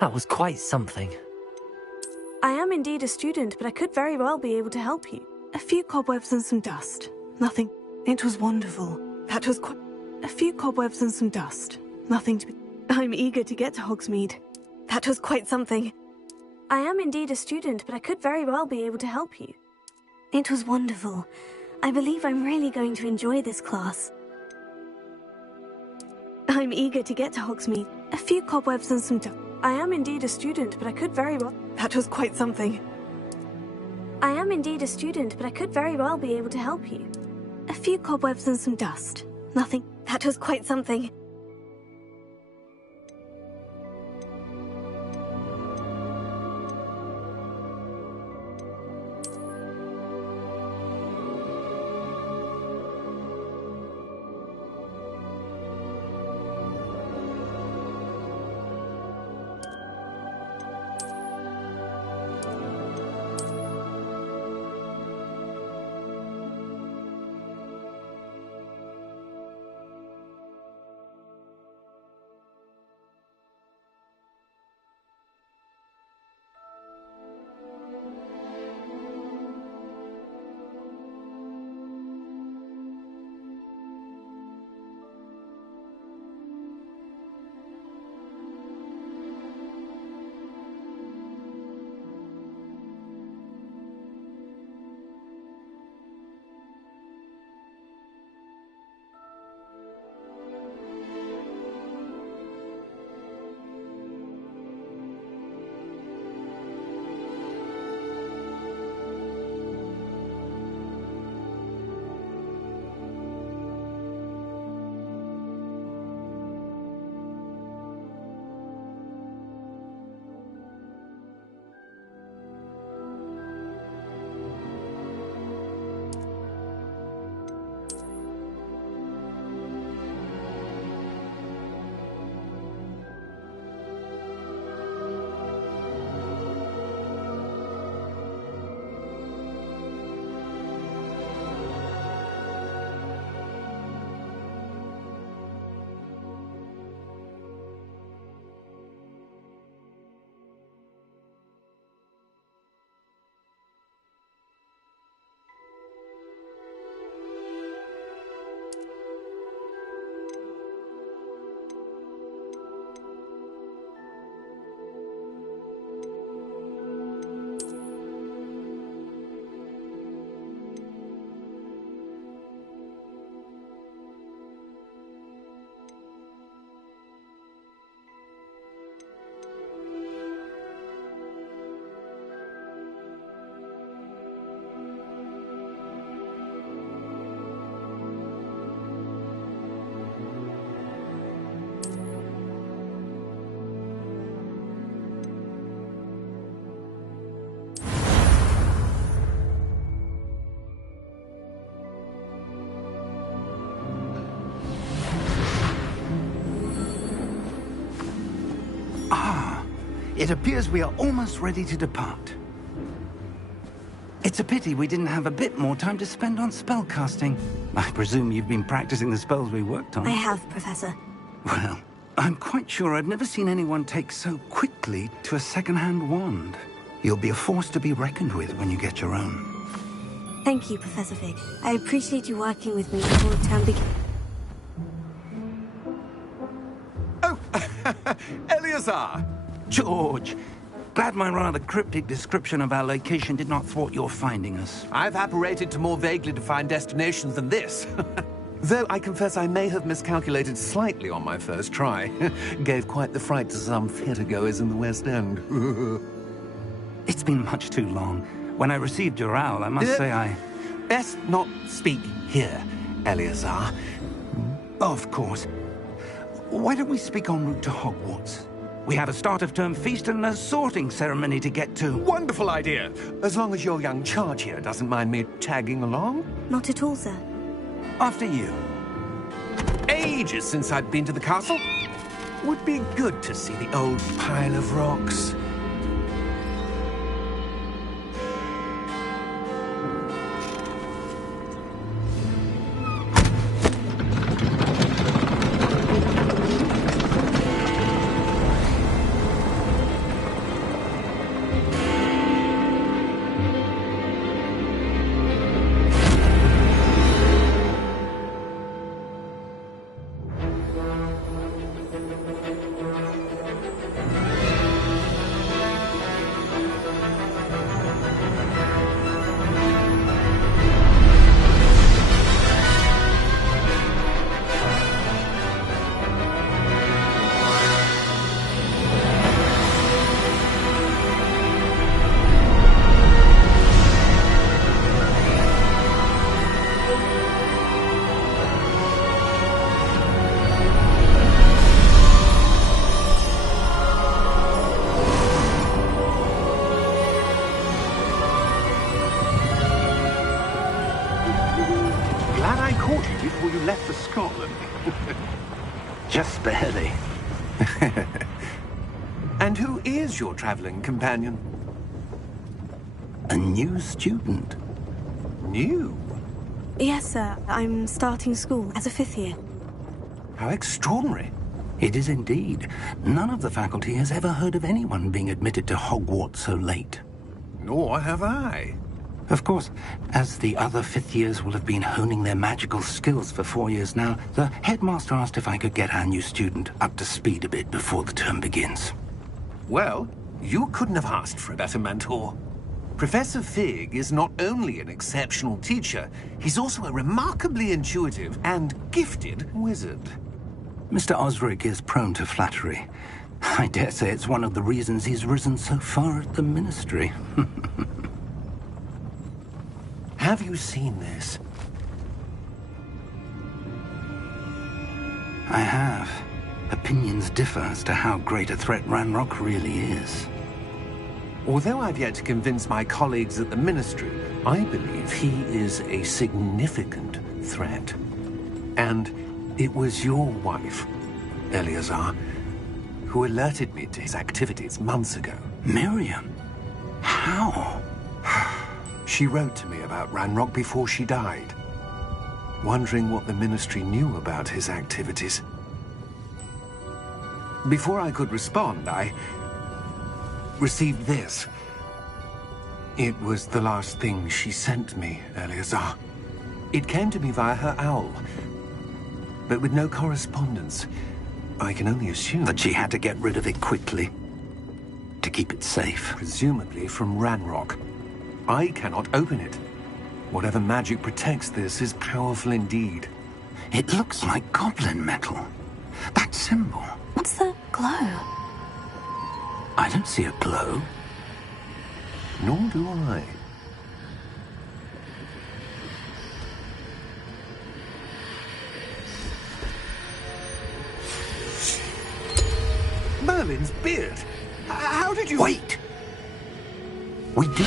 That was quite something. I am indeed a student, but I could very well be able to help you. A few cobwebs and some dust. Nothing. It was wonderful. That was quite... A few cobwebs and some dust. Nothing to be... I'm eager to get to Hogsmeade. That was quite something. I am indeed a student, but I could very well be able to help you. It was wonderful. I believe I'm really going to enjoy this class. I'm eager to get to Hogsmeade. A few cobwebs and some dust. I am indeed a student, but I could very well... That was quite something. I am indeed a student, but I could very well be able to help you. A few cobwebs and some dust. Nothing. That was quite something. It appears we are almost ready to depart. It's a pity we didn't have a bit more time to spend on spellcasting. I presume you've been practicing the spells we worked on. I have, Professor. Well, I'm quite sure I've never seen anyone take so quickly to a second-hand wand. You'll be a force to be reckoned with when you get your own. Thank you, Professor Fig. I appreciate you working with me before the term begins. Oh, Eleazar! George, glad my rather cryptic description of our location did not thwart your finding us. I've apparated to more vaguely defined destinations than this. Though I confess I may have miscalculated slightly on my first try. Gave quite the fright to some theatre-goers in the West End. It's been much too long. When I received your owl, I must say I... Best not speak here, Eleazar. Of course. Why don't we speak en route to Hogwarts? We have a start-of-term feast and a sorting ceremony to get to. Wonderful idea! As long as your young charge here doesn't mind me tagging along. Not at all, sir. After you. Ages since I've been to the castle. Would be good to see the old pile of rocks. Scotland. Just barely. And who is your traveling companion? A new student. New? Yes, sir. I'm starting school as a 5th year. How extraordinary. It is indeed. None of the faculty has ever heard of anyone being admitted to Hogwarts so late. Nor have I. Of course, as the other 5th years will have been honing their magical skills for 4 years now, the headmaster asked if I could get our new student up to speed a bit before the term begins. Well, you couldn't have asked for a better mentor. Professor Fig is not only an exceptional teacher, he's also a remarkably intuitive and gifted wizard. Mr. Osric is prone to flattery. I dare say it's one of the reasons he's risen so far at the Ministry. Have you seen this? I have. Opinions differ as to how great a threat Ranrock really is. Although I've yet to convince my colleagues at the Ministry, I believe he is a significant threat. And it was your wife, Eleazar, who alerted me to his activities months ago. Miriam? How? She wrote to me about Ranrock before she died, wondering what the Ministry knew about his activities. Before I could respond, I received this. It was the last thing she sent me, Eleazar. It came to me via her owl, but with no correspondence. I can only assume That she had to get rid of it quickly, to keep it safe. presumably from Ranrock. I cannot open it. Whatever magic protects this is powerful indeed. It looks like goblin metal. That symbol. What's the glow? I don't see a glow. Nor do I. Merlin's beard. How did you... Wait! We do.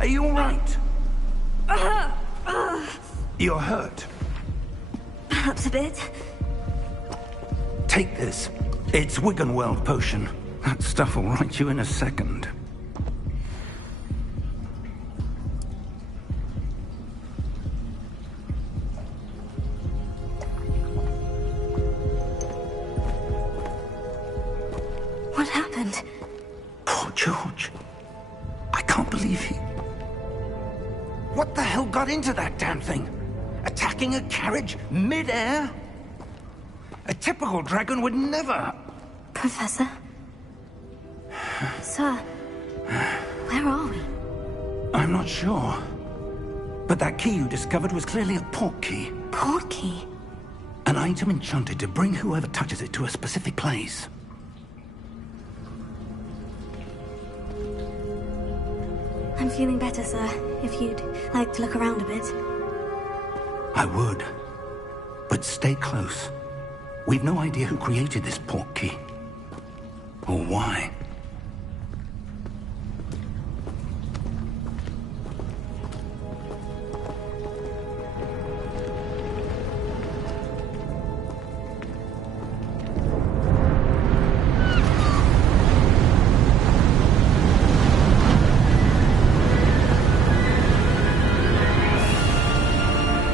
Are you all right? You're hurt. Perhaps a bit. Take this. It's Wiggenweld potion. That stuff will right you in a second. What happened? Poor George. I can't believe he... What the hell got into that damn thing? Attacking a carriage mid-air? A typical dragon would never... Professor? Sir, where are we? I'm not sure. But that key you discovered was clearly a port key. Port key? An item enchanted to bring whoever touches it to a specific place. I'm feeling better, sir. If you'd like to look around a bit. I would. But stay close. We've no idea who created this port key. Or why.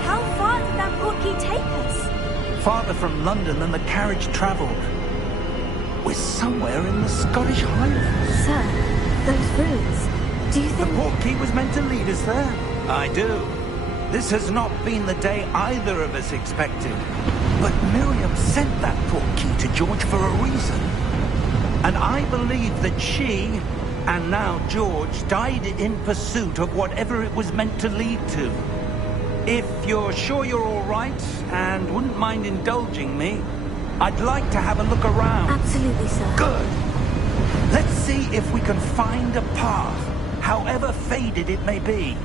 How far did that port key take us? farther from London than the carriage travelled. We're somewhere in the Scottish Highlands. Sir, those ruins. Do you The think... portkey was meant to lead us there? I do. This has not been the day either of us expected. But Miriam sent that portkey to George for a reason. And I believe that she, and now George, died in pursuit of whatever it was meant to lead to. If you're sure you're all right, and wouldn't mind indulging me, I'd like to have a look around. Absolutely, sir. Good. Let's see if we can find a path, however faded it may be.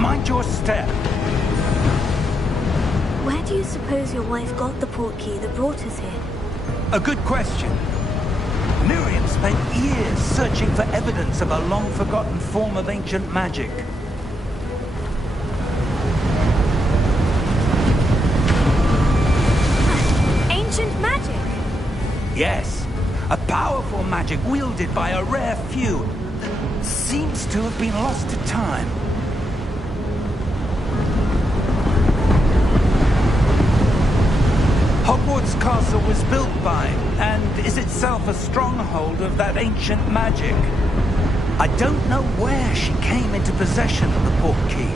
Mind your step. Where do you suppose your wife got the portkey that brought us here? A good question. Miriam spent years searching for evidence of a long-forgotten form of ancient magic. Ancient magic? Yes, a powerful magic wielded by a rare few that seems to have been lost to time. Hogwarts Castle was built by, and is itself a stronghold of that ancient magic. I don't know where she came into possession of the portkey,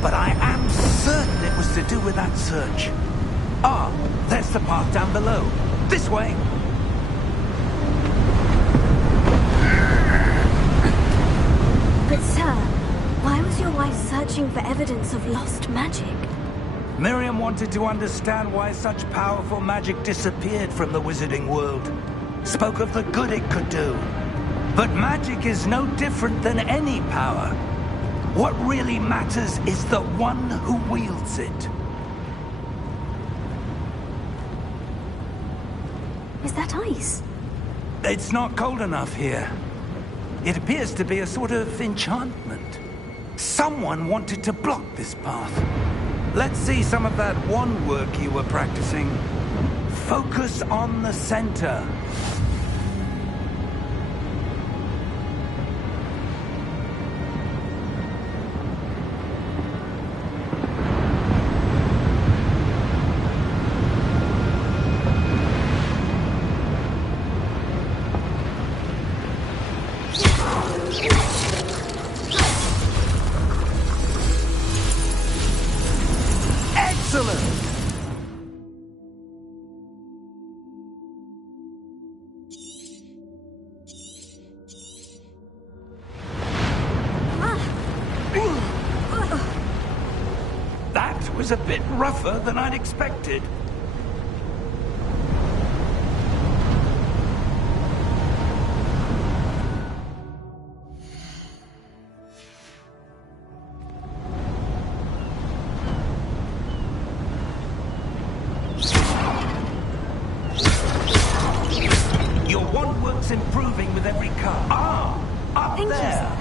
but I am certain it was to do with that search. Ah, there's the path down below. This way! But sir, why was your wife searching for evidence of lost magic? Miriam wanted to understand why such powerful magic disappeared from the wizarding world. Spoke of the good it could do. But magic is no different than any power. What really matters is the one who wields it. Is that ice? It's not cold enough here. It appears to be a sort of enchantment. Someone wanted to block this path. Let's see some of that wand work you were practicing. Focus on the center. That was a bit rougher than I'd expected. Your wand work's improving with every cut. Ah! Up Thank there! you, sir.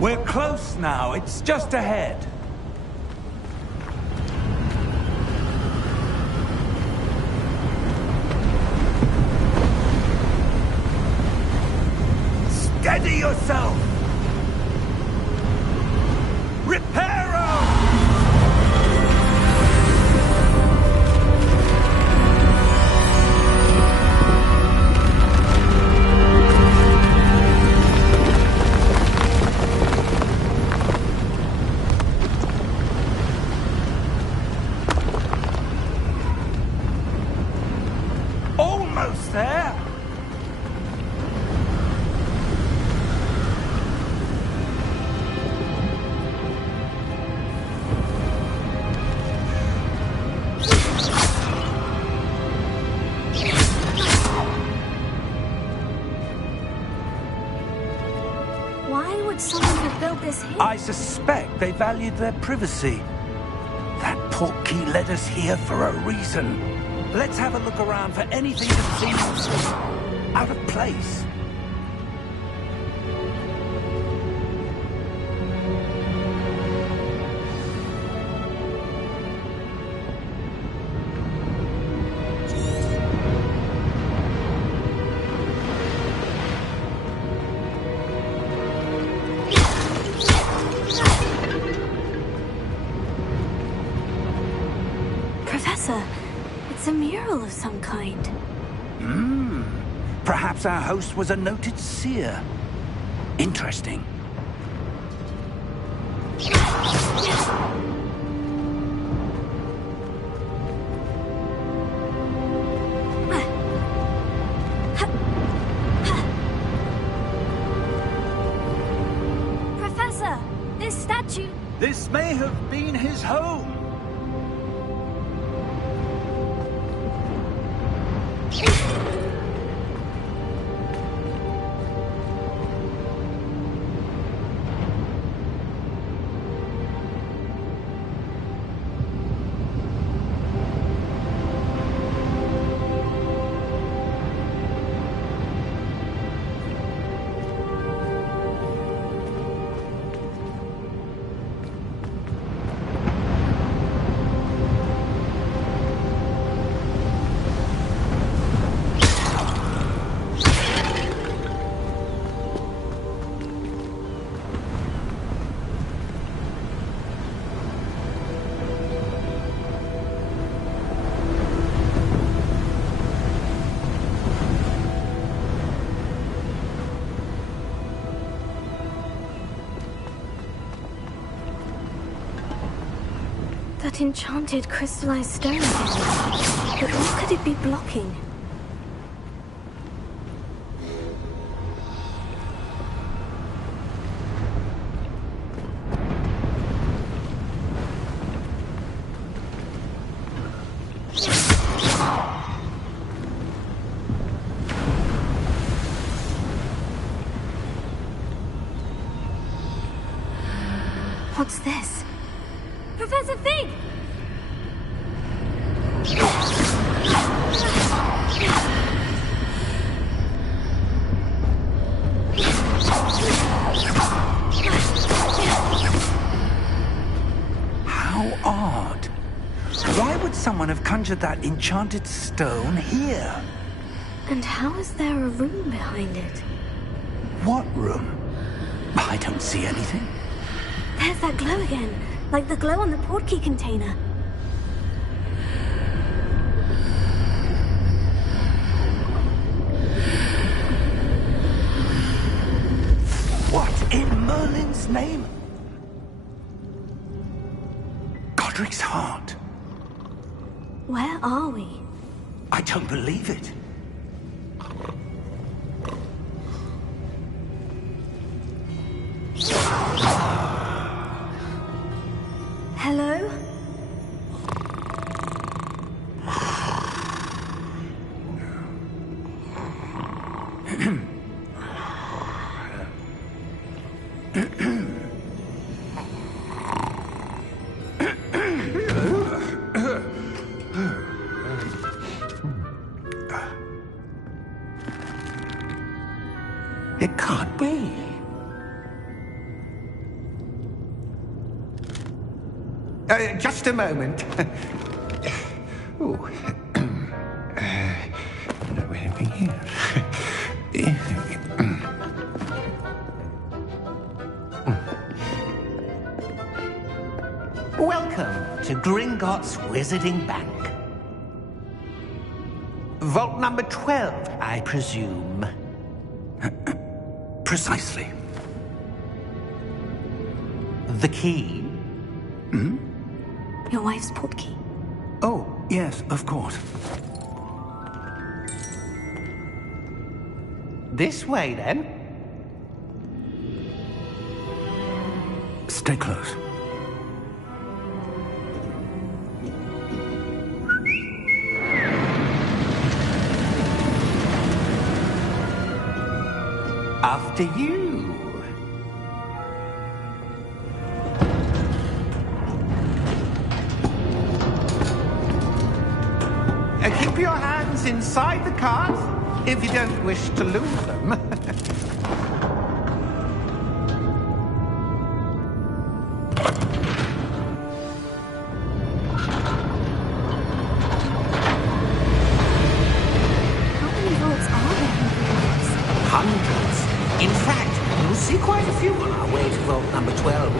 We're close now. It's just ahead. Steady yourself! Reparo! Almost there! Why would someone have built this here? I suspect they valued their privacy. That portkey led us here for a reason. Let's have a look around for anything that seems out of place. Professor, it's a mural of some kind. Perhaps our host was a noted seer. Interesting. Professor, this statue... This may have been his home. That enchanted crystallized stone again. But what could it be blocking? What's this? Professor Fig! How odd. Why would someone have conjured that enchanted stone here? And how is there a room behind it? What room? I don't see anything. There's that glow again, like the glow on the portkey container. What in Merlin's name? Godric's heart. Where are we? I don't believe it. Hello? It can't be. Just a moment. Oh. No, anything here? Welcome to Gringotts Wizarding Bank. Vault number 12, I presume. Precisely. The key? Hmm? Your wife's portkey. Oh, yes, of course. This way, then. Stay close. After you. Keep your hands inside the cart if you don't wish to lose them. How many vaults are there in Gringotts? Hundreds. In fact, you'll see quite a few on our way to vault number 12.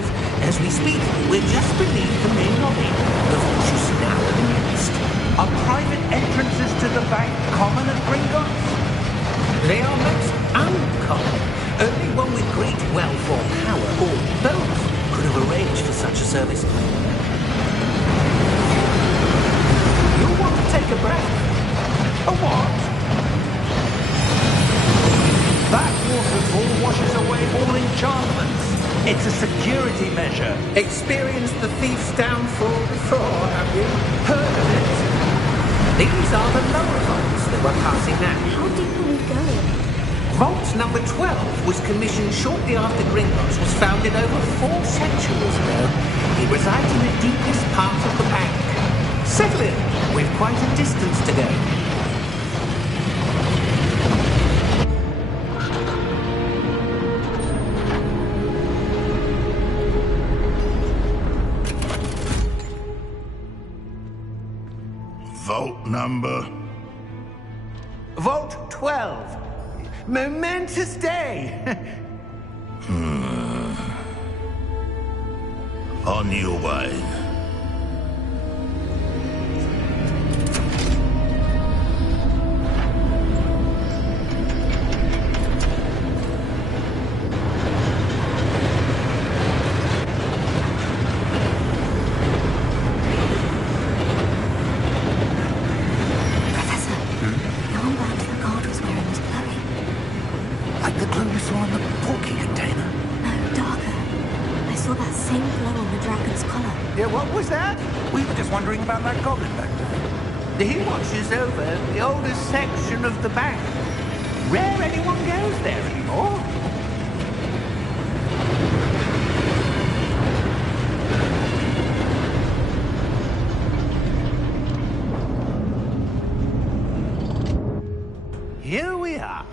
As we speak, we're just beneath the main lobby. The vaults you see now are the newest. Are private entrances to the bank common at Gringotts? They are most uncommon. Only one with great wealth or power, or both, could have arranged for such a service. You'll want to take a breath. A what? That waterfall washes away all enchantments. It's a security measure. Experienced the thief's downfall before, have you? Heard of it? These are the lower vaults that we're passing now. How deep will we go? Vault number 12 was commissioned shortly after Gringotts was founded over 4 centuries ago. It resides in the deepest part of the bank. Settle in. We've quite a distance to go. Vault number? Vault 12. Momentous day. On your way. Professor, the armband the guard was wearing was glowing. Like the glow you saw in the porky container. No, darker. I saw that same glow on the dragon's collar. Yeah, what was that? We were just wondering about that goblin back there. He watches over the oldest section of the bank. Rare anyone goes there anymore. Here we are.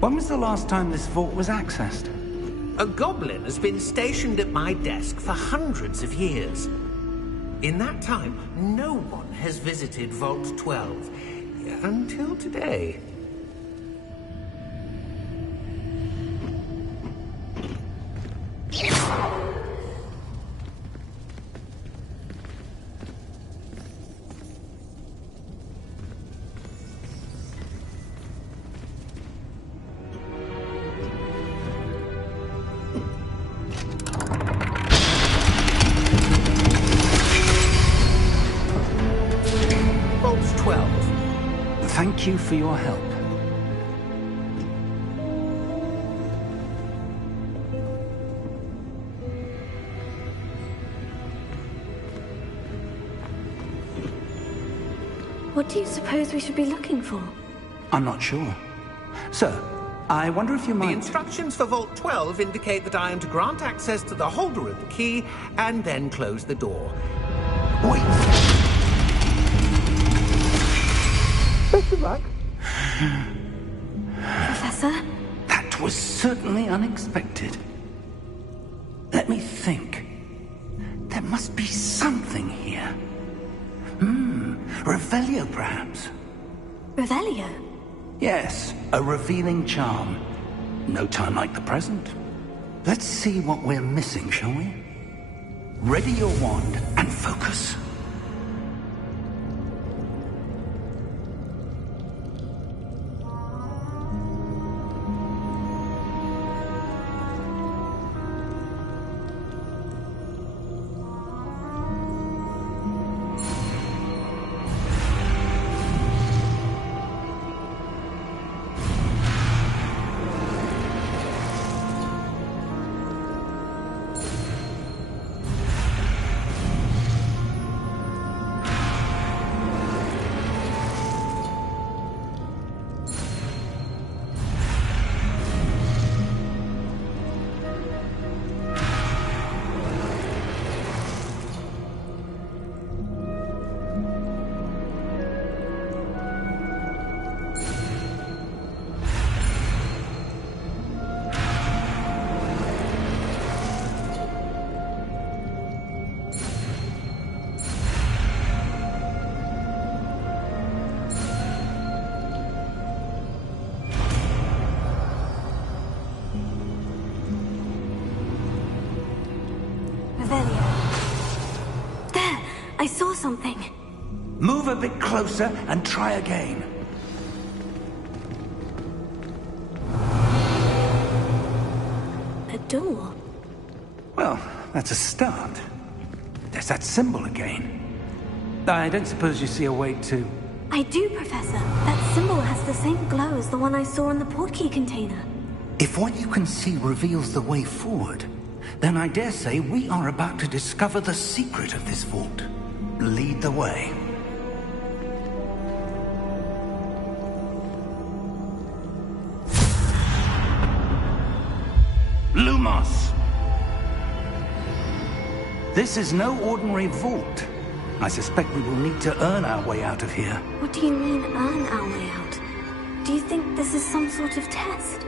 When was the last time this vault was accessed? A goblin has been stationed at my desk for hundreds of years. In that time, no one has visited Vault 12 until today. Vault 12. Thank you for your help. What do you suppose we should be looking for? I'm not sure. Sir, I wonder if you The might... instructions for Vault 12 indicate that I am to grant access to the holder of the key and then close the door. Wait! Best of luck. Professor? That was certainly unexpected. Let me think. There must be something here. Revelio, perhaps. Revelio? Yes, a revealing charm. No time like the present. Let's see what we're missing, shall we? Ready your wand and focus. There! I saw something. Move a bit closer and try again. A door. Well, that's a start. There's that symbol again. I don't suppose you see a way to... I do, Professor. That symbol has the same glow as the one I saw in the portkey container. If what you can see reveals the way forward, then I dare say we are about to discover the secret of this vault. Lead the way. Lumos! This is no ordinary vault. I suspect we will need to earn our way out of here. What do you mean, earn our way out? Do you think this is some sort of test?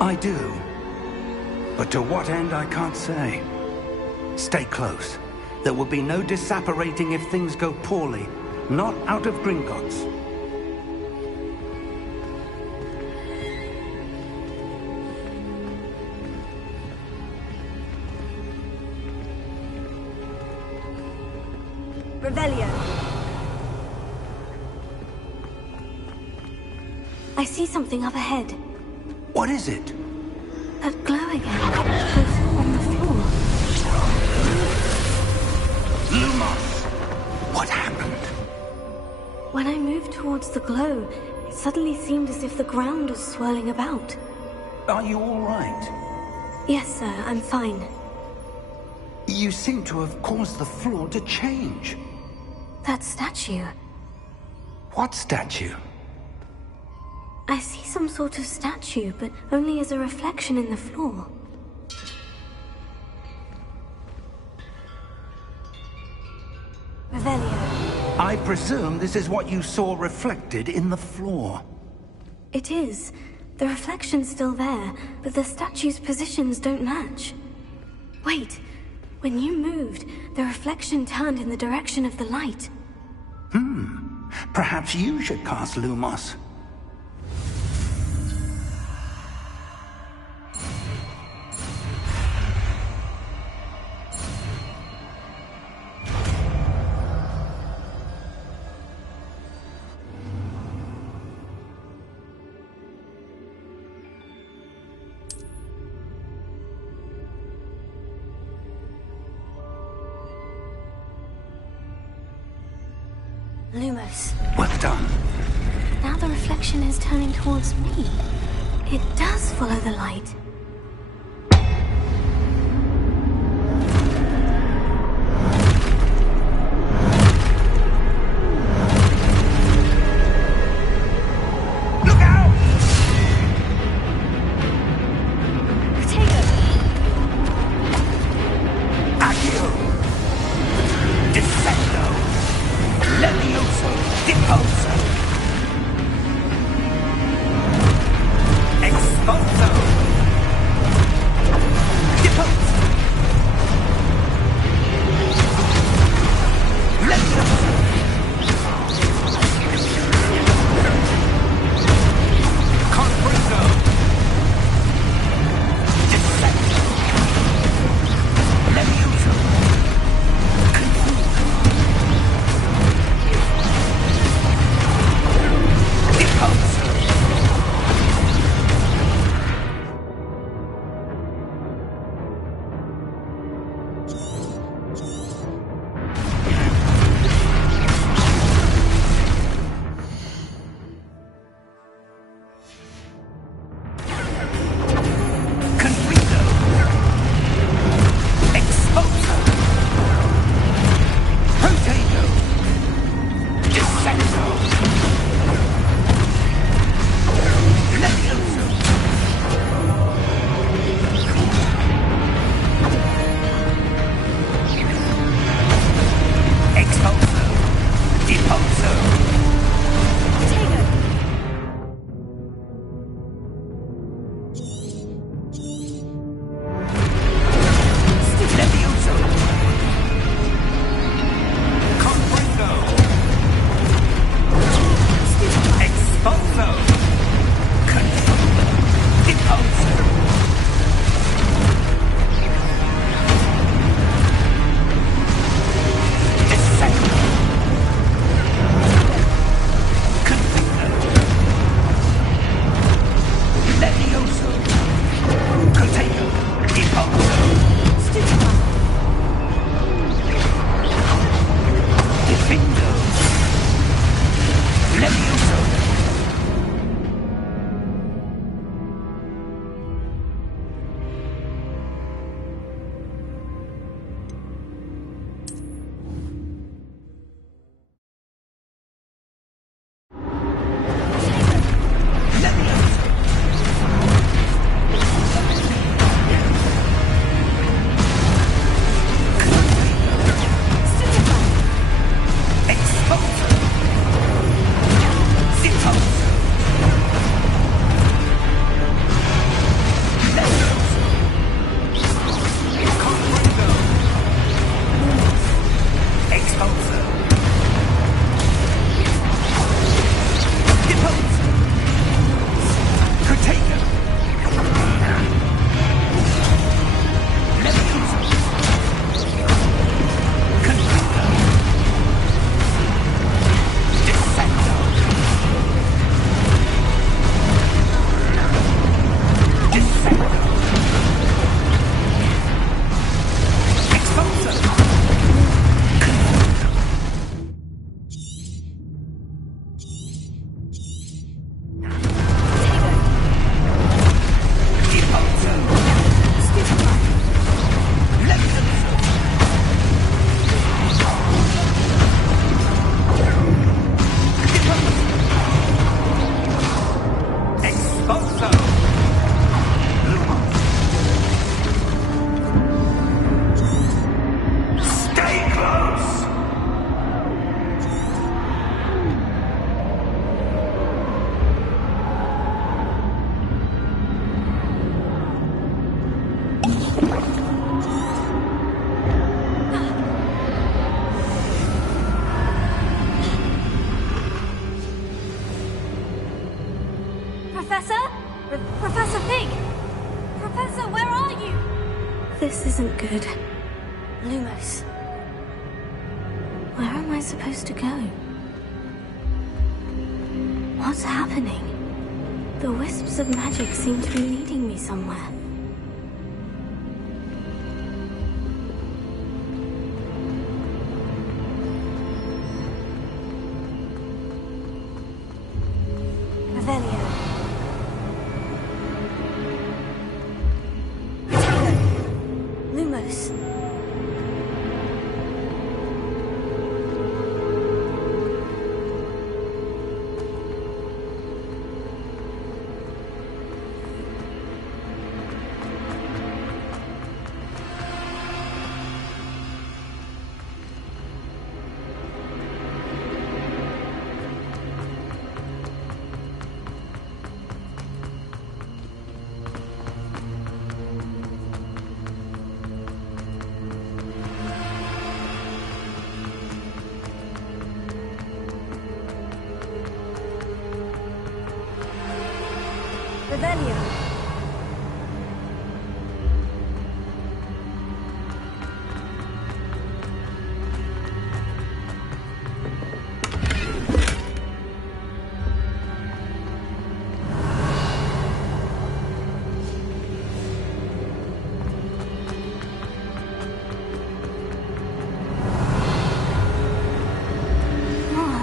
I do. But to what end, I can't say. Stay close. There will be no disapparating if things go poorly. Not out of Gringotts. Revelio. I see something up ahead. What is it? That glow again. Both on the floor. Lumos! What happened? When I moved towards the glow, it suddenly seemed as if the ground was swirling about. Are you all right? Yes, sir, I'm fine. You seem to have caused the floor to change. That statue. What statue? I see some sort of statue, but only as a reflection in the floor. Revelio. I presume this is what you saw reflected in the floor. It is. The reflection's still there, but the statue's positions don't match. Wait. When you moved, the reflection turned in the direction of the light. Perhaps you should cast Lumos. Lumos. Well done. Now the reflection is turning towards me. It does follow the light. Look out! Potato! Accio! Defendo! Levioso! Deposo! Exposo! Deposo! Levioso! This isn't good. Lumos. Where am I supposed to go? What's happening? The wisps of magic seem to be leading me somewhere.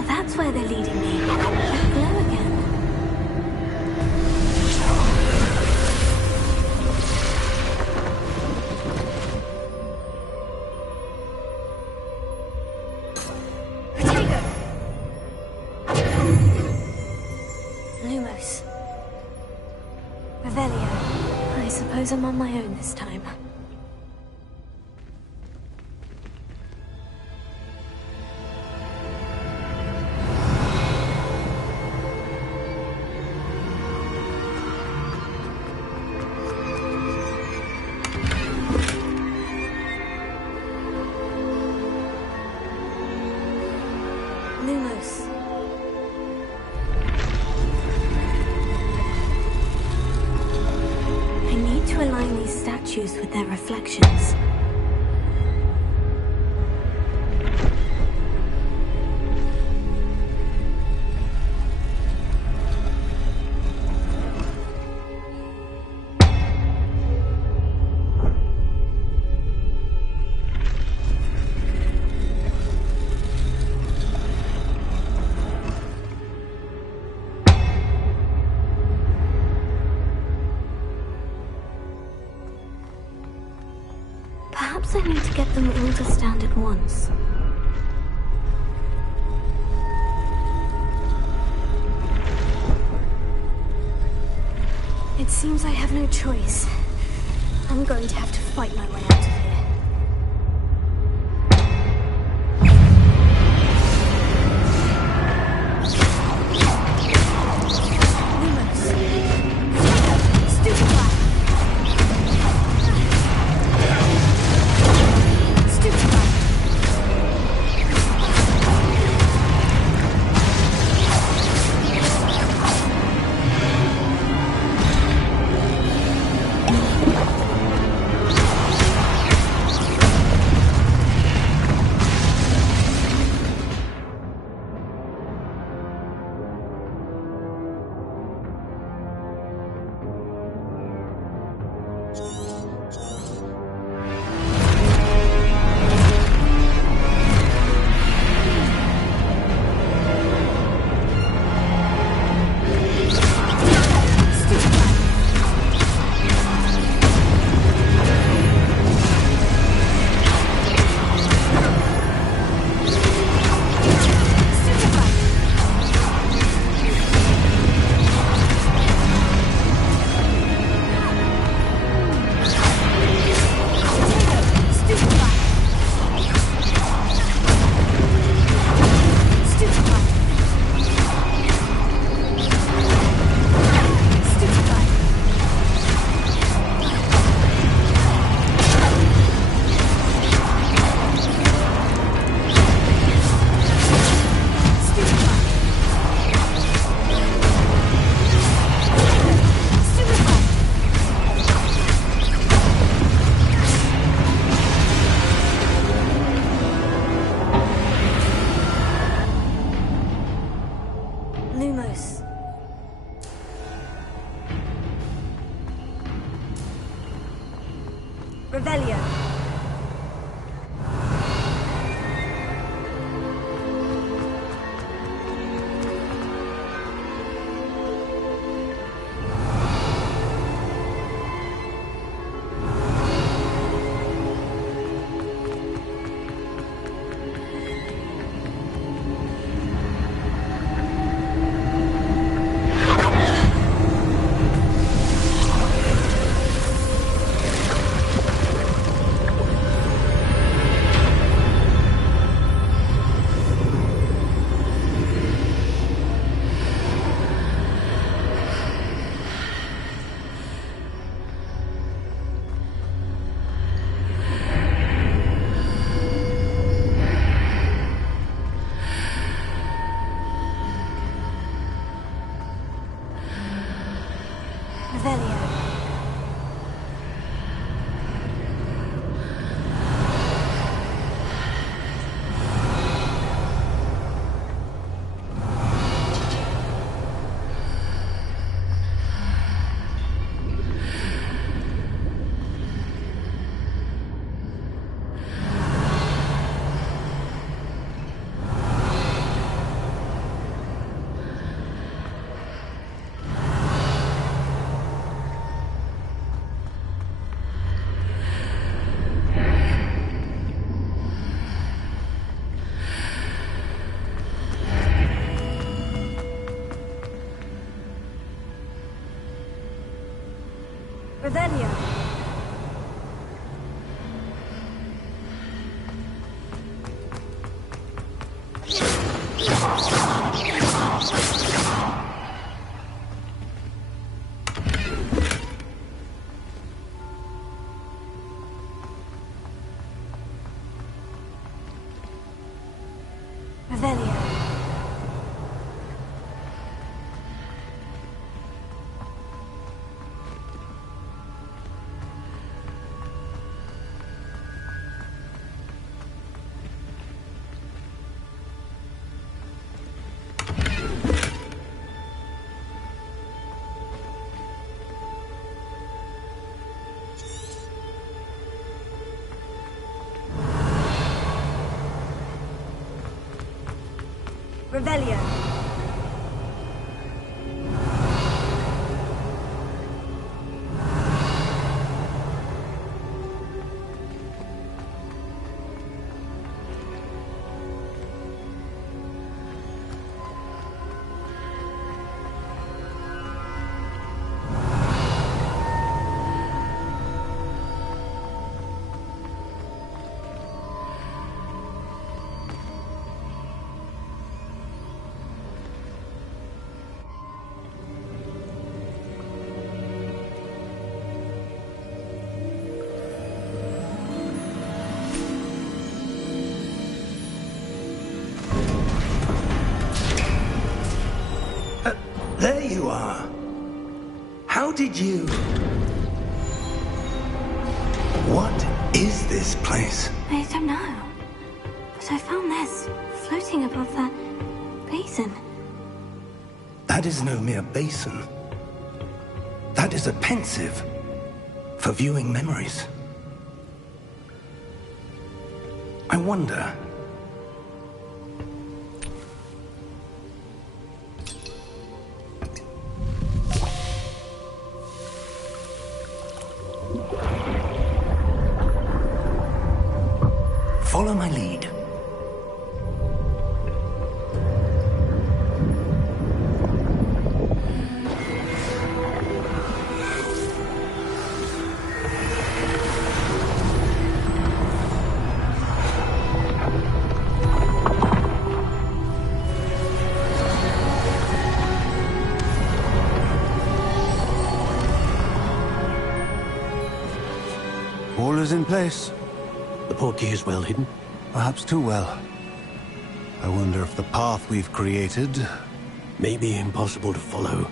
That's where they're leading me. That glow again. Lumos. Revelio. I suppose I'm on my own this time. Lumos. I need to align these statues with their reflections. Perhaps I need to get them all to stand at once. It seems I have no choice. I'm going to have to fight my way out of here. Lumos. Revelio. Revelio. Revelio. Revelio. Revelio. There you are. How did you... What is this place? I don't know. But I found this floating above that basin. That is no mere basin. That is a pensive for viewing memories. I wonder... Follow my lead. All is in place. The portkey is well hidden. Perhaps too well. I wonder if the path we've created... May be impossible to follow.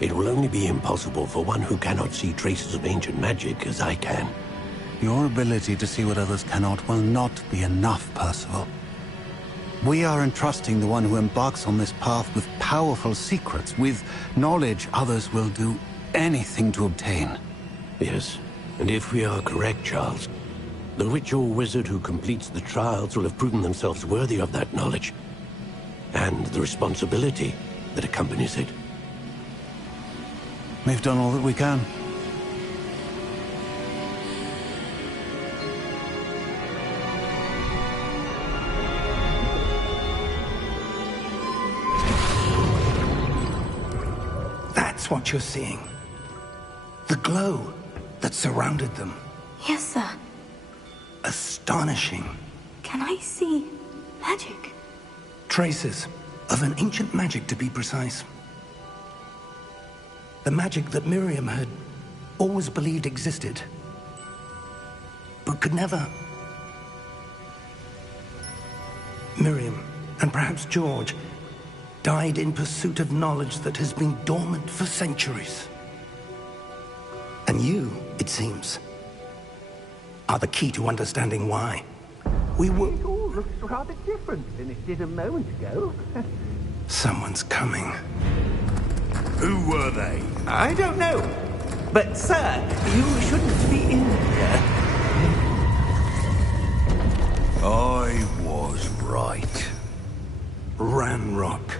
It will only be impossible for one who cannot see traces of ancient magic as I can. Your ability to see what others cannot will not be enough, Percival. We are entrusting the one who embarks on this path with powerful secrets, with knowledge others will do anything to obtain. Yes, and if we are correct, Charles, the witch or wizard who completes the trials will have proven themselves worthy of that knowledge, and the responsibility that accompanies it. We've done all that we can. That's what you're seeing. The glow that surrounded them. Yes, sir. Astonishing. Can I see magic? Traces of an ancient magic, to be precise. The magic that Miriam had always believed existed, but could never. Miriam, and perhaps George, died in pursuit of knowledge that has been dormant for centuries. And you, it seems, are the key to understanding why. We were... It all looks rather different than it did a moment ago. Someone's coming. Who were they? I don't know. But, sir, you shouldn't be in here. I was right. Ranrock.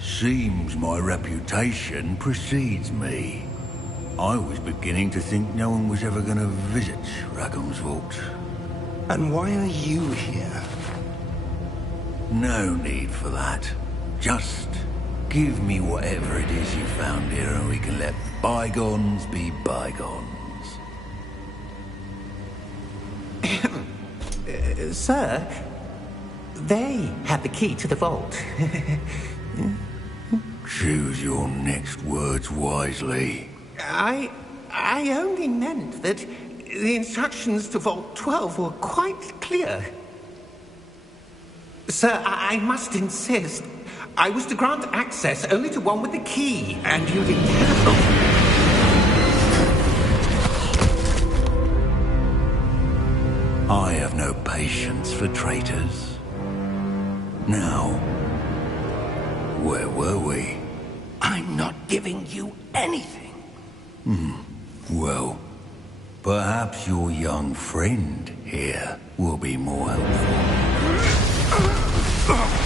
Seems my reputation precedes me. I was beginning to think no one was ever going to visit Rackham's Vault. And why are you here? No need for that. Just give me whatever it is you found here and we can let bygones be bygones. Sir, they have the key to the vault. Choose your next words wisely. I only meant that the instructions to Vault 12 were quite clear. Sir, I must insist. I was to grant access only to one with the key, and you didn't help. I have no patience for traitors. Now, where were we? I'm not giving you anything. Well, perhaps your young friend here will be more helpful.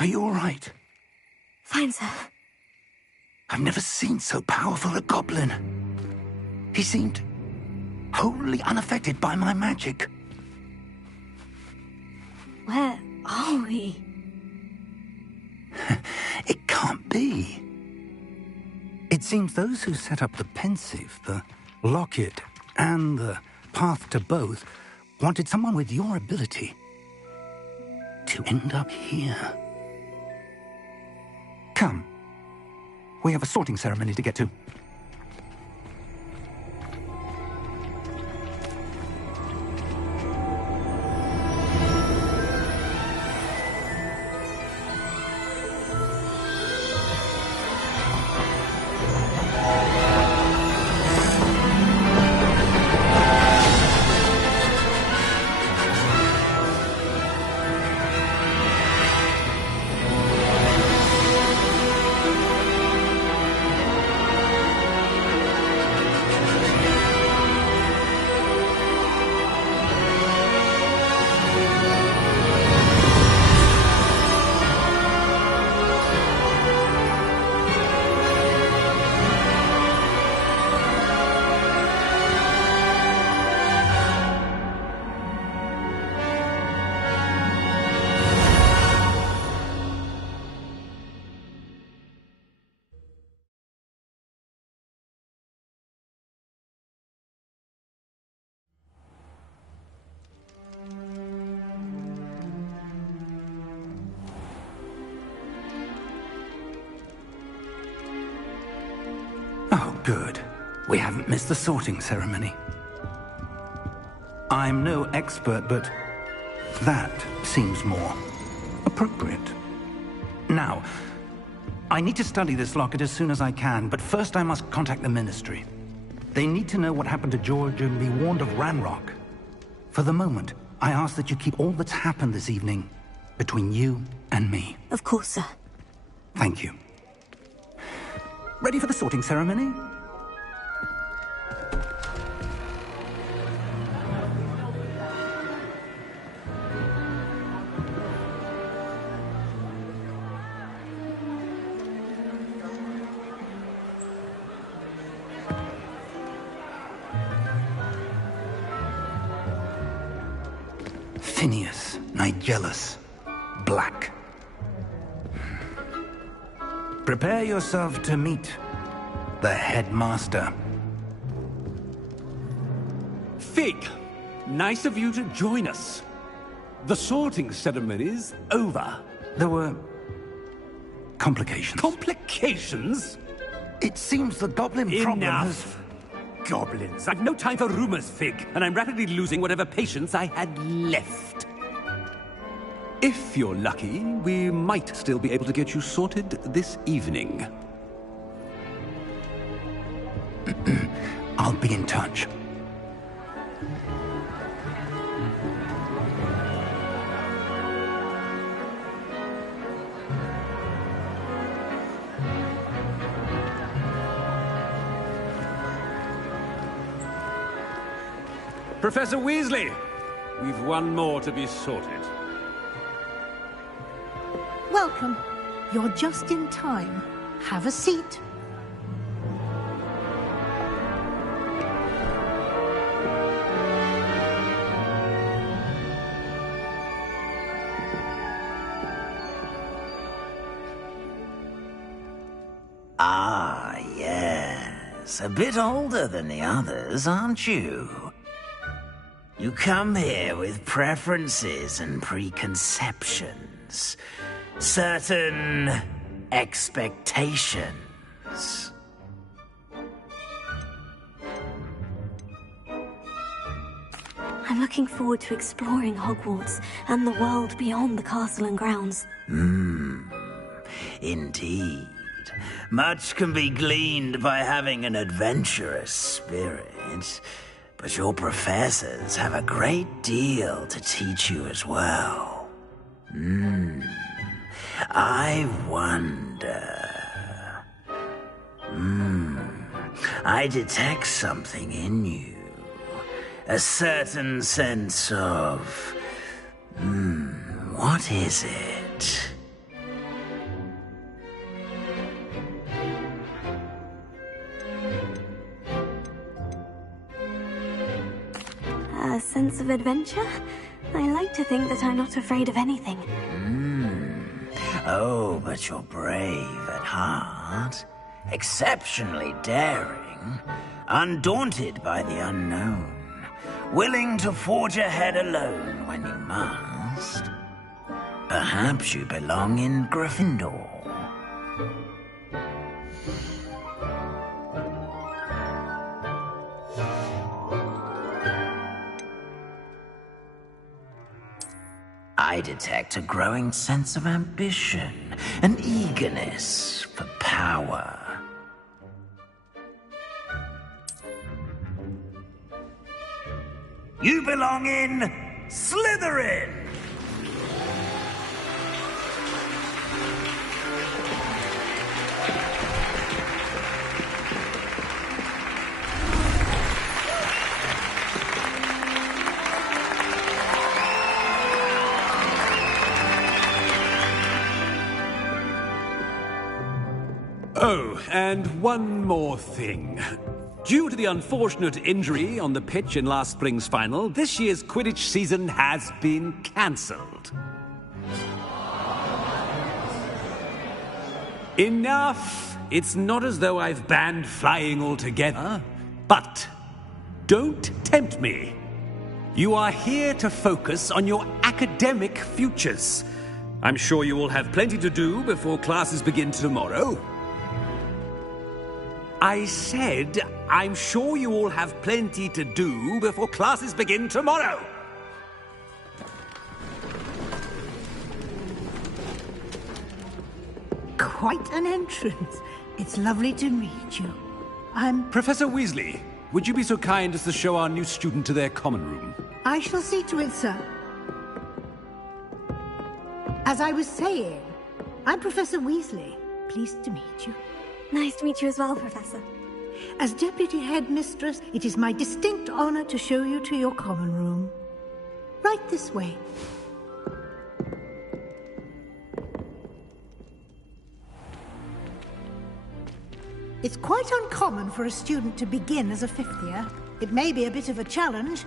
Are you all right? Fine, sir. I've never seen so powerful a goblin. He seemed wholly unaffected by my magic. Where are we? It can't be. It seems those who set up the pensive, the locket, and the path to both wanted someone with your ability to end up here. Come. We have a sorting ceremony to get to. Oh, good. We haven't missed the sorting ceremony. I'm no expert, but that seems more appropriate. Now, I need to study this locket as soon as I can, but first I must contact the Ministry. They need to know what happened to George and be warned of Ranrock. For the moment, I ask that you keep all that's happened this evening between you and me. Of course, sir. Thank you. Ready for the sorting ceremony? Phineas, Nigellus, Black. Prepare yourself to meet the headmaster. Fig, nice of you to join us. The sorting ceremony's over. There were complications. Complications? It seems the goblin problem has... Enough! Goblins. I've no time for rumors, Fig, and I'm rapidly losing whatever patience I had left. If you're lucky, we might still be able to get you sorted this evening. I'll be in touch. Professor Weasley, we've one more to be sorted. Welcome. You're just in time. Have a seat. Ah, yes. A bit older than the others, aren't you? You come here with preferences and preconceptions. Certain expectations. I'm looking forward to exploring Hogwarts and the world beyond the castle and grounds. Indeed. Much can be gleaned by having an adventurous spirit, but your professors have a great deal to teach you as well. I wonder... I detect something in you. A certain sense of... what is it? A sense of adventure? I like to think that I'm not afraid of anything. Oh, but you're brave at heart. Exceptionally daring. Undaunted by the unknown. Willing to forge ahead alone when you must. Perhaps you belong in Gryffindor. I detect a growing sense of ambition, an eagerness for power. You belong in Slytherin! Oh, and one more thing. Due to the unfortunate injury on the pitch in last spring's final, this year's Quidditch season has been cancelled. Enough! It's not as though I've banned flying altogether, but don't tempt me. You are here to focus on your academic futures. I'm sure you will have plenty to do before classes begin tomorrow. I said, I'm sure you all have plenty to do before classes begin tomorrow. Quite an entrance. It's lovely to meet you. I'm... Professor Weasley, would you be so kind as to show our new student to their common room? I shall see to it, sir. As I was saying, I'm Professor Weasley. Pleased to meet you. Nice to meet you as well, Professor. As Deputy Headmistress, it is my distinct honor to show you to your common room. Right this way. It's quite uncommon for a student to begin as a fifth year. It may be a bit of a challenge,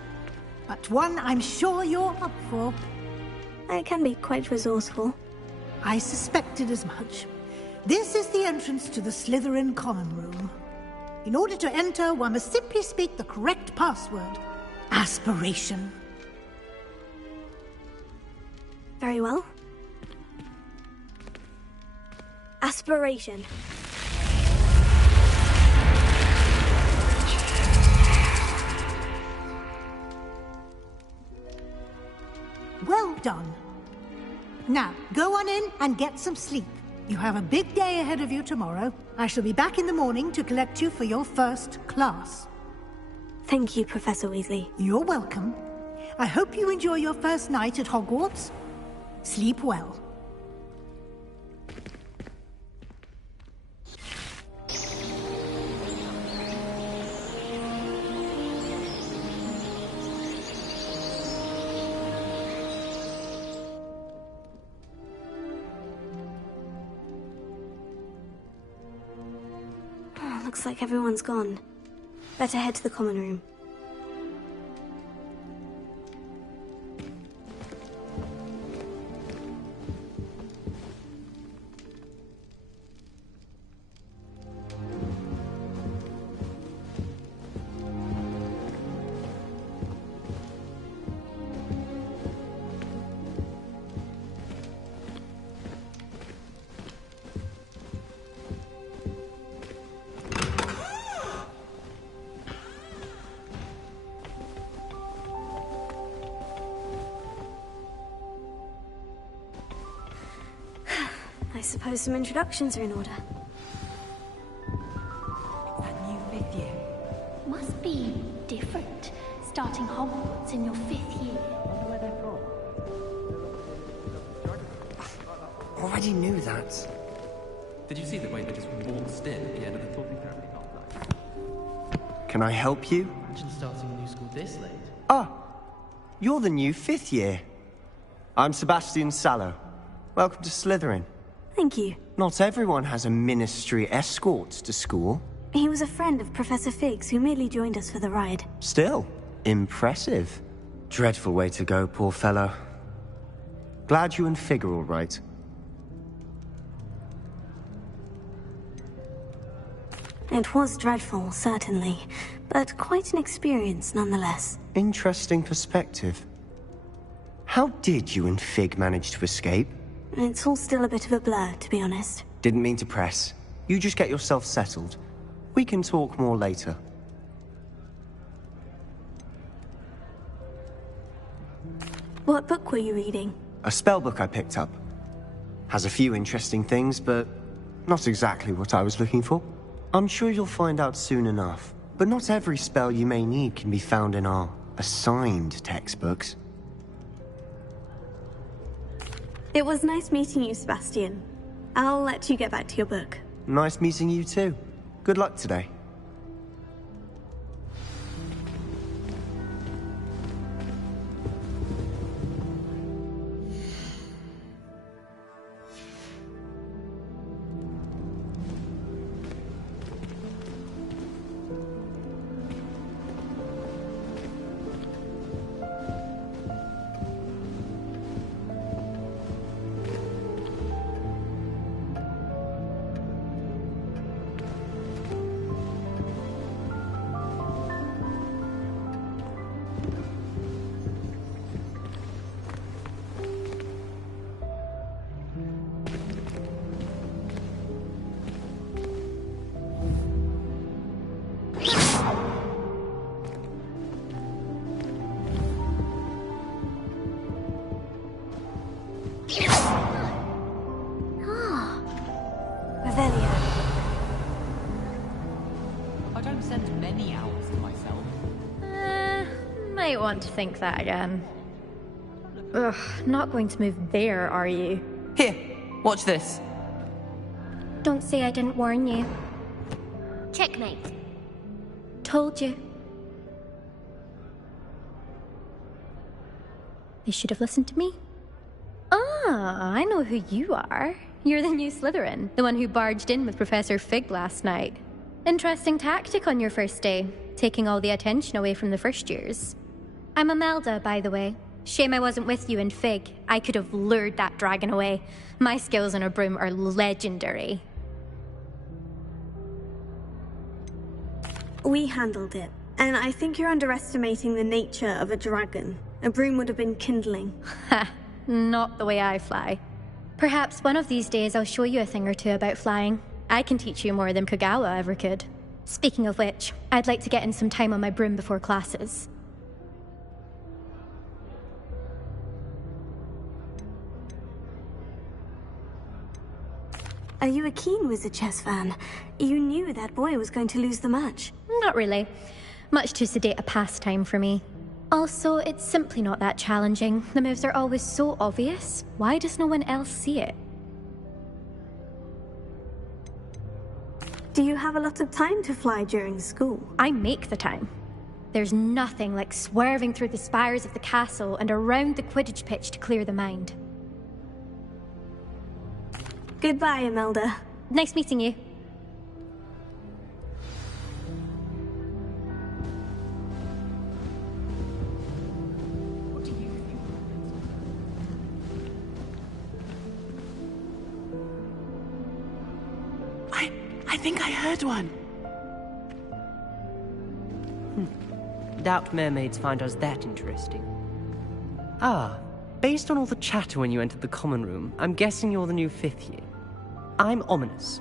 but one I'm sure you're up for. I can be quite resourceful. I suspected as much. This is the entrance to the Slytherin common room. In order to enter, one must simply speak the correct password. Aspiration. Very well. Aspiration. Well done. Now, go on in and get some sleep. You have a big day ahead of you tomorrow. I shall be back in the morning to collect you for your first class. Thank you, Professor Weasley. You're welcome. I hope you enjoy your first night at Hogwarts. Sleep well. Looks like everyone's gone. Better head to the common room. I suppose some introductions are in order. That new fifth year must be different, starting Hogwarts in your 5th year. Wonder where they're from. Already knew that. Did you see the way they just waltzed in at the end of the talking therapy half-life? Can I help you? Imagine starting a new school this late. Ah, you're the new 5th year. I'm Sebastian Sallow. Welcome to Slytherin. Thank you. Not everyone has a ministry escort to school. He was a friend of Professor Fig's who merely joined us for the ride. Still, impressive. Dreadful way to go, poor fellow. Glad you and Fig are all right. It was dreadful, certainly, but quite an experience nonetheless. Interesting perspective. How did you and Fig manage to escape? It's all still a bit of a blur, to be honest. Didn't mean to press. You just get yourself settled. We can talk more later. What book were you reading? A spellbook I picked up. Has a few interesting things, but not exactly what I was looking for. I'm sure you'll find out soon enough. But not every spell you may need can be found in our assigned textbooks. It was nice meeting you, Sebastian. I'll let you get back to your book. Nice meeting you too. Good luck today. Might want to think that again. Ugh, not going to move there, are you? Here, watch this. Don't say I didn't warn you. Checkmate. Told you. They should have listened to me. Ah, I know who you are. You're the new Slytherin, the one who barged in with Professor Fig last night. Interesting tactic on your first day, taking all the attention away from the first years. I'm Imelda, by the way. Shame I wasn't with you in Fig. I could have lured that dragon away. My skills on a broom are legendary. We handled it, and I think you're underestimating the nature of a dragon. A broom would have been kindling. Ha, not the way I fly. Perhaps one of these days I'll show you a thing or two about flying. I can teach you more than Kogawa ever could. Speaking of which, I'd like to get in some time on my broom before classes. Are you a keen Wizard Chess fan? You knew that boy was going to lose the match. Not really. Much too sedate a pastime for me. Also, it's simply not that challenging. The moves are always so obvious. Why does no one else see it? Do you have a lot of time to fly during school? I make the time. There's nothing like swerving through the spires of the castle and around the Quidditch pitch to clear the mind. Goodbye, Imelda. Nice meeting you. I think I heard one. Doubt mermaids find us that interesting. Ah, based on all the chatter when you entered the common room, I'm guessing you're the new 5th year. I'm Ominous.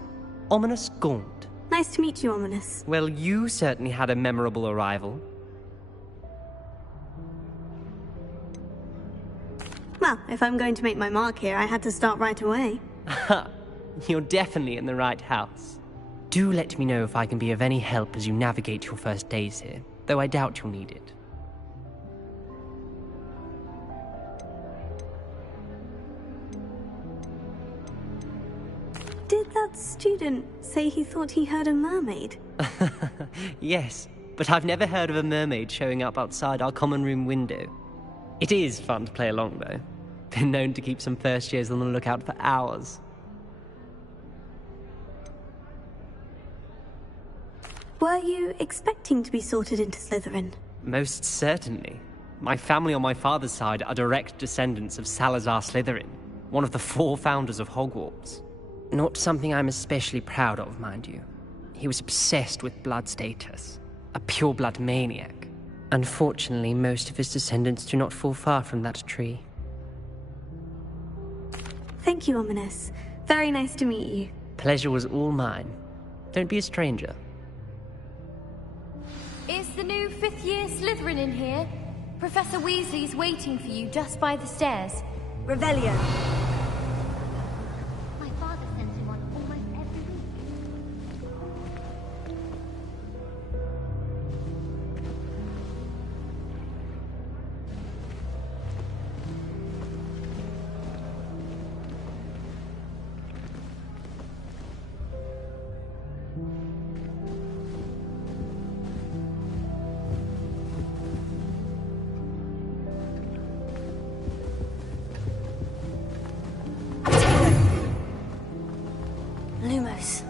Ominous Gaunt. Nice to meet you, Ominous. Well, you certainly had a memorable arrival. Well, if I'm going to make my mark here, I had to start right away. Ha! You're definitely in the right house. Do let me know if I can be of any help as you navigate your first days here, though I doubt you'll need it. Did that student say he thought he heard a mermaid? Yes, but I've never heard of a mermaid showing up outside our common room window. It is fun to play along, though. Been known to keep some first years on the lookout for hours. Were you expecting to be sorted into Slytherin? Most certainly. My family on my father's side are direct descendants of Salazar Slytherin, one of the 4 founders of Hogwarts. Not something I'm especially proud of, mind you. He was obsessed with blood status, a pure-blood maniac. Unfortunately, most of his descendants do not fall far from that tree. Thank you, Ominous. Very nice to meet you. Pleasure was all mine. Don't be a stranger. Is the new 5th year Slytherin in here? Professor Weasley's waiting for you just by the stairs. Revelio. My father sends him one almost every week. Lumos.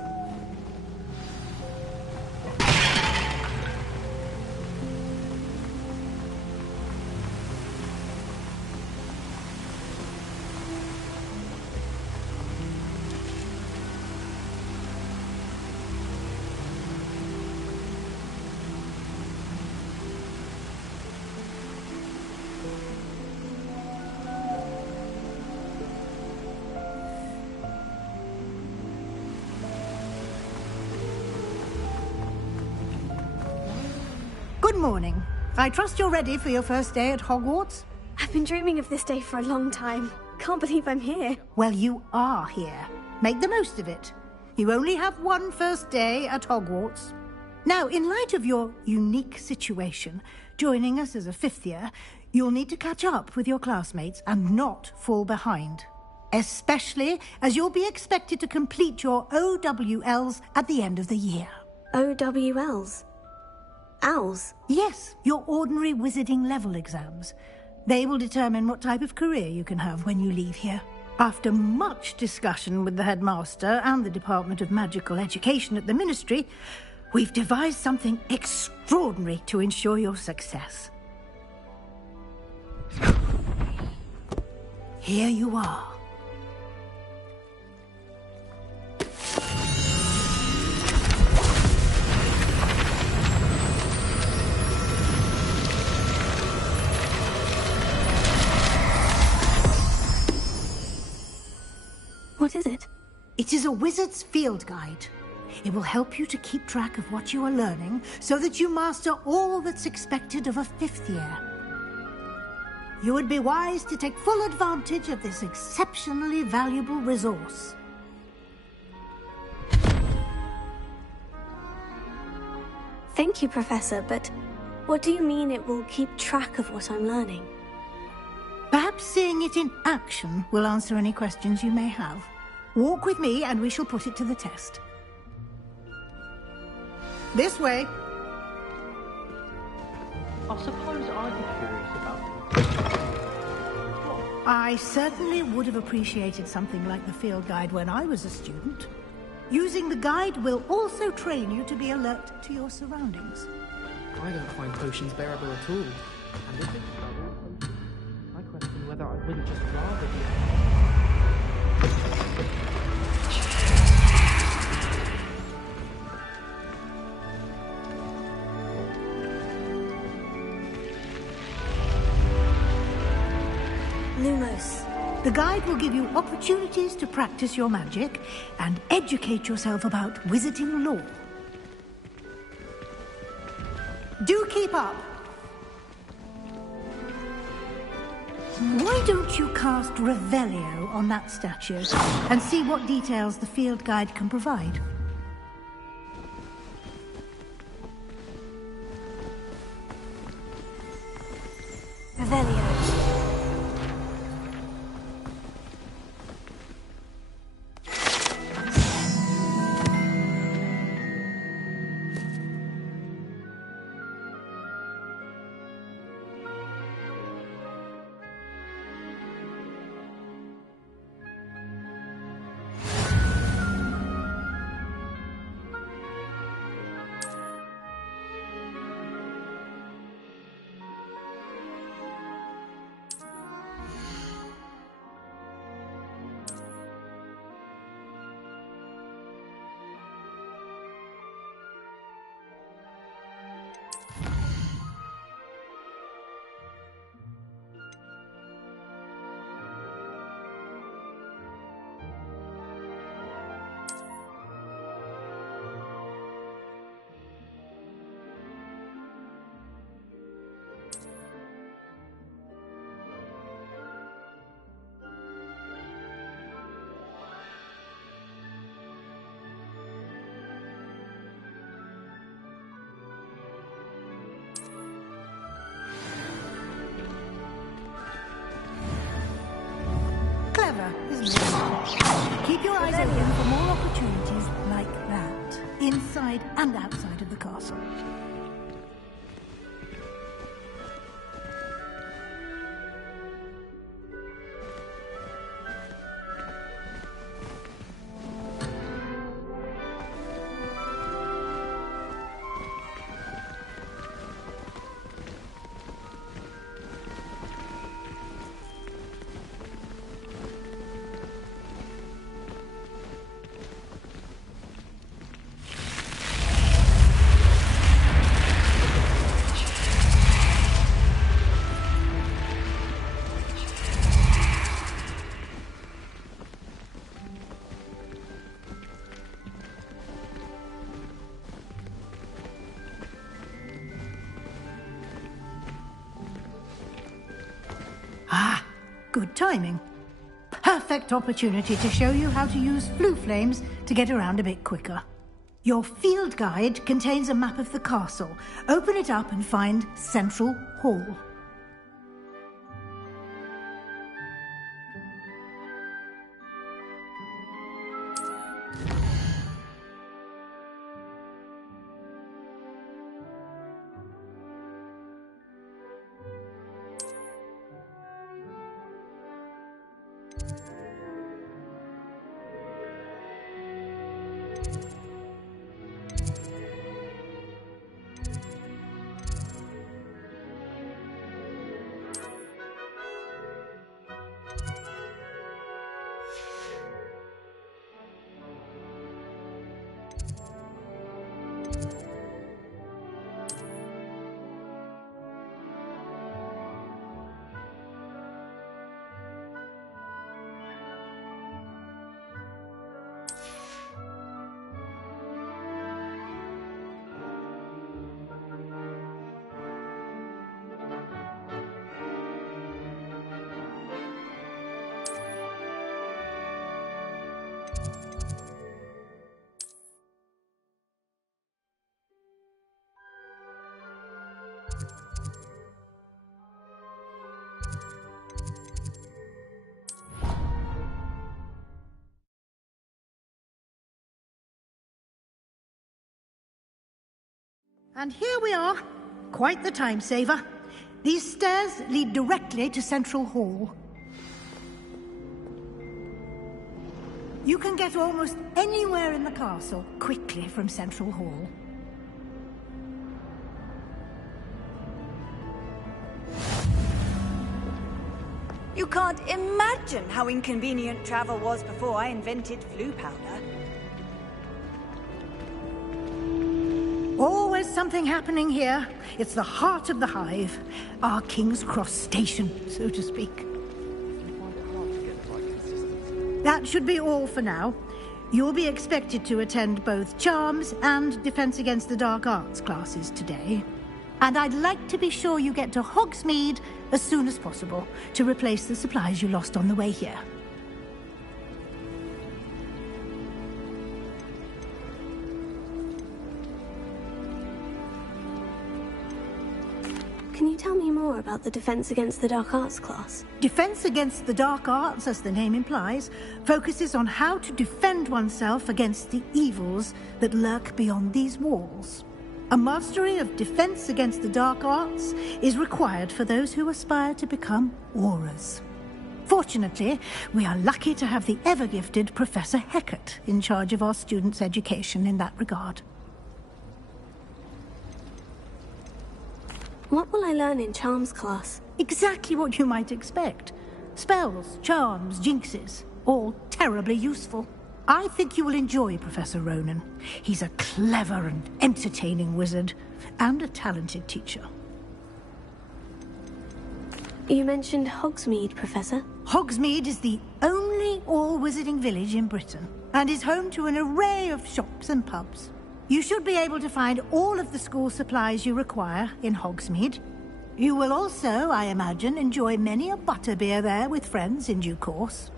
Good morning. I trust you're ready for your first day at Hogwarts? I've been dreaming of this day for a long time. Can't believe I'm here. Well, you are here. Make the most of it. You only have one first day at Hogwarts. Now, in light of your unique situation, joining us as a 5th year, you'll need to catch up with your classmates and not fall behind. Especially as you'll be expected to complete your OWLs at the end of the year. OWLs? Owls? Yes, your ordinary wizarding level exams. They will determine what type of career you can have when you leave here. After much discussion with the headmaster and the Department of Magical Education at the Ministry, we've devised something extraordinary to ensure your success. Here you are. What is it? It is a wizard's field guide. It will help you to keep track of what you are learning so that you master all that's expected of a 5th year. You would be wise to take full advantage of this exceptionally valuable resource. Thank you, Professor, but what do you mean it will keep track of what I'm learning? Perhaps seeing it in action will answer any questions you may have. Walk with me and we shall put it to the test. This way. I suppose I'd be curious about... I certainly would have appreciated something like the field guide when I was a student. Using the guide will also train you to be alert to your surroundings. I don't find potions bearable at all. And if it's trouble, I question whether I wouldn't just rather be... Lumos. The guide will give you opportunities to practice your magic and educate yourself about wizarding lore. Do keep up! Why don't you cast Revelio on that statue and see what details the field guide can provide? Revelio. Keep your eyes open for more opportunities like that, inside and outside of the castle. Ah, good timing. Perfect opportunity to show you how to use flue flames to get around a bit quicker. Your field guide contains a map of the castle. Open it up and find Central Hall. And here we are. Quite the time saver. These stairs lead directly to Central Hall. You can get almost anywhere in the castle quickly from Central Hall. You can't imagine how inconvenient travel was before I invented flue powder. Always something happening here. It's the heart of the hive. Our King's Cross station, so to speak. That should be all for now. You'll be expected to attend both Charms and Defense Against the Dark Arts classes today. And I'd like to be sure you get to Hogsmeade as soon as possible to replace the supplies you lost on the way here. Can you tell me more about the Defense Against the Dark Arts class? Defense Against the Dark Arts, as the name implies, focuses on how to defend oneself against the evils that lurk beyond these walls. A mastery of Defense Against the Dark Arts is required for those who aspire to become Aurors. Fortunately, we are lucky to have the ever-gifted Professor Hecat in charge of our students' education in that regard. What will I learn in Charms class? Exactly what you might expect. Spells, charms, jinxes, all terribly useful. I think you will enjoy Professor Ronan. He's a clever and entertaining wizard, and a talented teacher. You mentioned Hogsmeade, Professor. Hogsmeade is the only all-wizarding village in Britain, and is home to an array of shops and pubs. You should be able to find all of the school supplies you require in Hogsmeade. You will also, I imagine, enjoy many a butterbeer there with friends in due course.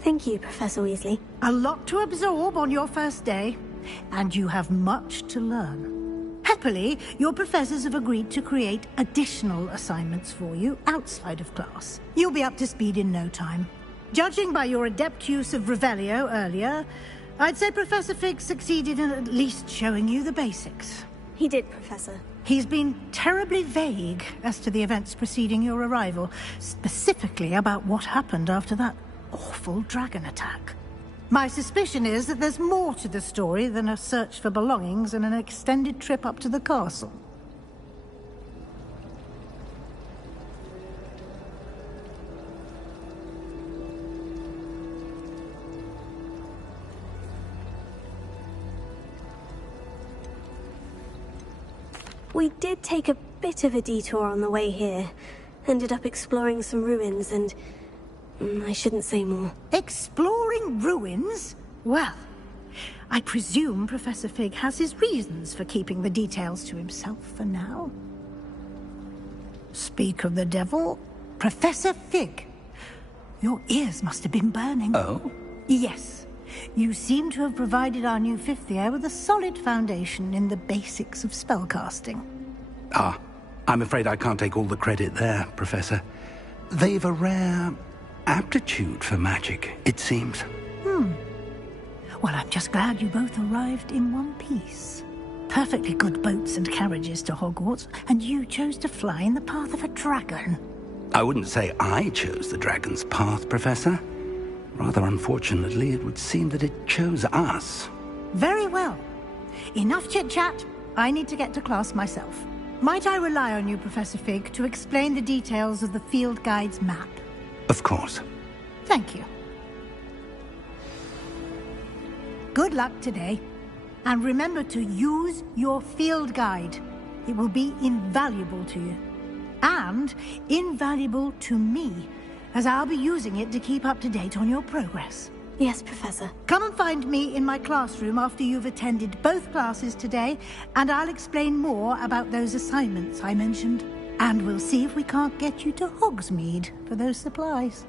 Thank you, Professor Weasley. A lot to absorb on your first day, and you have much to learn. Happily, your professors have agreed to create additional assignments for you outside of class. You'll be up to speed in no time. Judging by your adept use of Revelio earlier, I'd say Professor Fig succeeded in at least showing you the basics. He did, Professor. He's been terribly vague as to the events preceding your arrival, specifically about what happened after that awful dragon attack. My suspicion is that there's more to the story than a search for belongings and an extended trip up to the castle. We did take a bit of a detour on the way here. Ended up exploring some ruins and... I shouldn't say more. Exploring ruins? Well, I presume Professor Fig has his reasons for keeping the details to himself for now. Speak of the devil, Professor Fig. Your ears must have been burning. Oh? Yes. You seem to have provided our new fifth year with a solid foundation in the basics of spellcasting. Ah, I'm afraid I can't take all the credit there, Professor. They've a rare aptitude for magic, it seems. Well, I'm just glad you both arrived in one piece. Perfectly good boats and carriages to Hogwarts, and you chose to fly in the path of a dragon. I wouldn't say I chose the dragon's path, Professor. Rather unfortunately, it would seem that it chose us. Very well. Enough chit-chat. I need to get to class myself. Might I rely on you, Professor Fig, to explain the details of the field guide's map? Of course. Thank you. Good luck today. And remember to use your field guide. It will be invaluable to you. And invaluable to me, as I'll be using it to keep up to date on your progress. Yes, Professor. Come and find me in my classroom after you've attended both classes today, and I'll explain more about those assignments I mentioned. And we'll see if we can't get you to Hogsmeade for those supplies.